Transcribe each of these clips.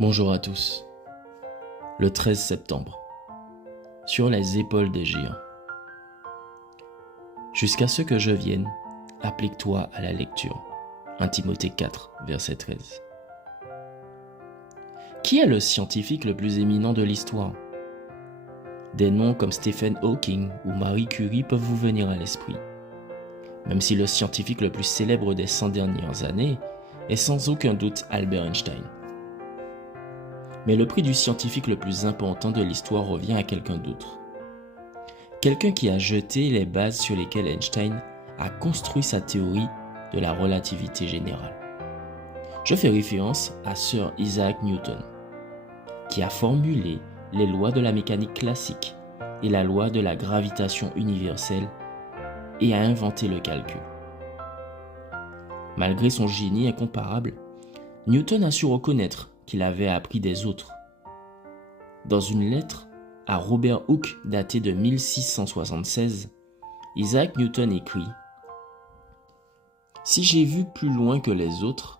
Bonjour à tous. Le 13 septembre. Sur les épaules des géants. Jusqu'à ce que je vienne, applique-toi à la lecture. 1 Timothée 4, verset 13. Qui est le scientifique le plus éminent de l'histoire? Des noms comme Stephen Hawking ou Marie Curie peuvent vous venir à l'esprit. Même si le scientifique le plus célèbre des 100 dernières années est sans aucun doute Albert Einstein. Mais le prix du scientifique le plus important de l'histoire revient à quelqu'un d'autre. Quelqu'un qui a jeté les bases sur lesquelles Einstein a construit sa théorie de la relativité générale. Je fais référence à Sir Isaac Newton, qui a formulé les lois de la mécanique classique et la loi de la gravitation universelle et a inventé le calcul. Malgré son génie incomparable, Newton a su reconnaître qu'il avait appris des autres. Dans une lettre à Robert Hooke datée de 1676, Isaac Newton écrit « Si j'ai vu plus loin que les autres,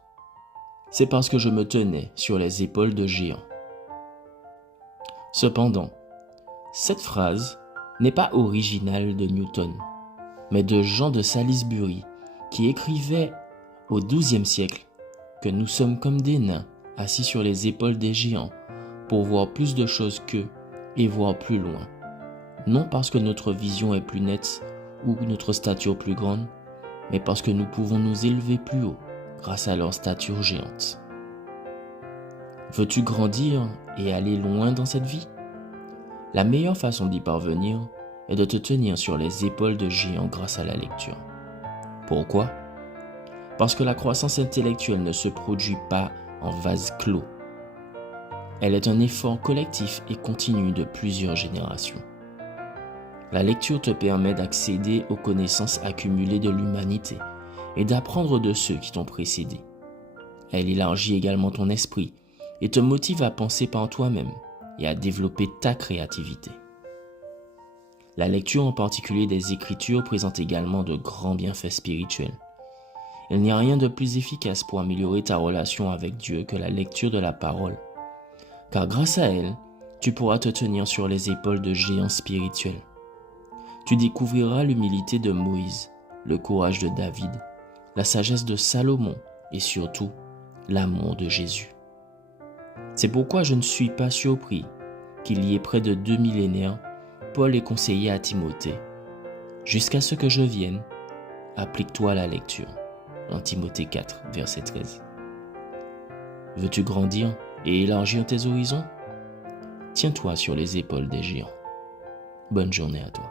c'est parce que je me tenais sur les épaules de géants. » Cependant, cette phrase n'est pas originale de Newton, mais de Jean de Salisbury qui écrivait au XIIe siècle que nous sommes comme des nains assis sur les épaules des géants pour voir plus de choses qu'eux et voir plus loin. Non parce que notre vision est plus nette ou notre stature plus grande, mais parce que nous pouvons nous élever plus haut grâce à leur stature géante. Veux-tu grandir et aller loin dans cette vie? La meilleure façon d'y parvenir est de te tenir sur les épaules de géants grâce à la lecture. Pourquoi? Parce que la croissance intellectuelle ne se produit pas en vase clos. Elle est un effort collectif et continu de plusieurs générations. La lecture te permet d'accéder aux connaissances accumulées de l'humanité et d'apprendre de ceux qui t'ont précédé. Elle élargit également ton esprit et te motive à penser par toi-même et à développer ta créativité. La lecture en particulier des Écritures présente également de grands bienfaits spirituels. Il n'y a rien de plus efficace pour améliorer ta relation avec Dieu que la lecture de la parole. Car grâce à elle, tu pourras te tenir sur les épaules de géants spirituels. Tu découvriras l'humilité de Moïse, le courage de David, la sagesse de Salomon et surtout l'amour de Jésus. C'est pourquoi je ne suis pas surpris qu'il y ait près de 2 millénaires, Paul ait conseillé à Timothée « Jusqu'à ce que je vienne, applique-toi à la lecture » en Timothée 4, verset 13. Veux-tu grandir et élargir tes horizons? Tiens-toi sur les épaules des géants. Bonne journée à toi.